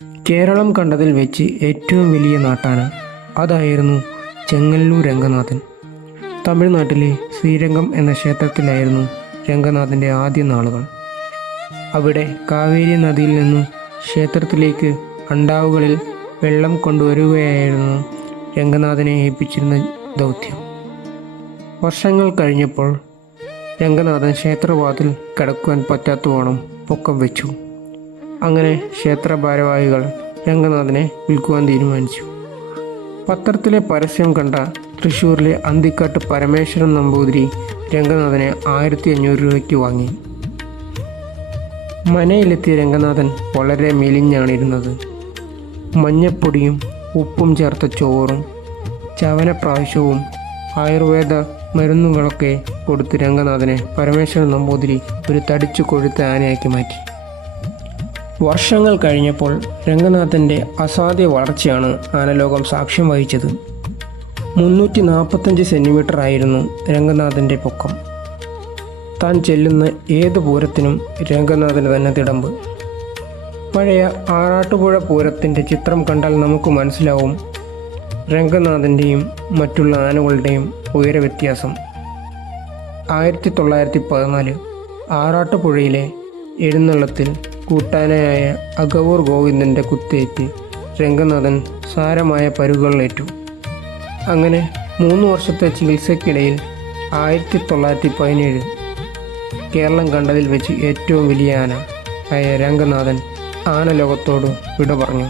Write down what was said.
കേരളം കണ്ടതിൽ വെച്ച് ഏറ്റവും വലിയ നാട്ടാന അതായിരുന്നു ചെങ്ങന്നൂർ രംഗനാഥൻ. തമിഴ്നാട്ടിലെ ശ്രീരംഗം എന്ന ക്ഷേത്രത്തിലായിരുന്നു രംഗനാഥൻ്റെ ആദ്യ നാളുകൾ. അവിടെ കാവേരി നദിയിൽ നിന്നും ക്ഷേത്രത്തിലേക്ക് അണ്ടാവുകളിൽ വെള്ളം കൊണ്ടുവരികയായിരുന്നു രംഗനാഥനെ ഏൽപ്പിച്ചിരുന്ന ദൗത്യം. വർഷങ്ങൾ കഴിഞ്ഞപ്പോൾ രംഗനാഥൻ ക്ഷേത്രവാതിൽ കടക്കുവാൻ പറ്റാത്തവണ്ണം പൊക്കം വെച്ചു. അങ്ങനെ ക്ഷേത്ര ഭാരവാഹികൾ രംഗനാഥനെ വിൽക്കുവാൻ തീരുമാനിച്ചു. പത്രത്തിലെ പരസ്യം കണ്ട തൃശ്ശൂരിലെ അന്തിക്കാട്ട് പരമേശ്വരൻ നമ്പൂതിരി രംഗനാഥനെ 1500 രൂപയ്ക്ക് വാങ്ങി. മനയിലെത്തിയ രംഗനാഥൻ വളരെ മെലിഞ്ഞാണിരുന്നത്. മഞ്ഞപ്പൊടിയും ഉപ്പും ചേർത്ത ചോറും ചവനപ്രാവശ്യവും ആയുർവേദ മരുന്നുകളൊക്കെ കൊടുത്ത് രംഗനാഥനെ പരമേശ്വരൻ നമ്പൂതിരി ഒരു തടിച്ചു കൊഴുത്ത ആനയാക്കി മാറ്റി. വർഷങ്ങൾ കഴിഞ്ഞപ്പോൾ രംഗനാഥൻ്റെ അസാധ്യ വളർച്ചയാണ് ആനലോകം സാക്ഷ്യം വഹിച്ചത്. 345 സെൻറ്റിമീറ്റർ ആയിരുന്നു രംഗനാഥൻ്റെ പൊക്കം. താൻ ചെല്ലുന്ന ഏത് പൂരത്തിനും രംഗനാഥന് തന്നെ തിടമ്പ്. പഴയ ആറാട്ടുപുഴ പൂരത്തിൻ്റെ ചിത്രം കണ്ടാൽ നമുക്ക് മനസ്സിലാവും രംഗനാഥൻ്റെയും മറ്റുള്ള ആനകളുടെയും ഉയര വ്യത്യാസം. 1914 ആറാട്ടുപുഴയിലെ എഴുന്നള്ളത്തിൽ കൂട്ടാനയായ അകവൂർ ഗോവിന്ദൻ്റെ കുത്തേറ്റ് രംഗനാഥൻ സാരമായ പരുക്കുകളേറ്റു. അങ്ങനെ 3 വർഷത്തെ ചികിത്സയ്ക്കിടയിൽ 1917 കേരളം കണ്ടതിൽ വെച്ച് ഏറ്റവും വലിയ ആന ആയ രംഗനാഥൻ ആനലോകത്തോട് വിട പറഞ്ഞു.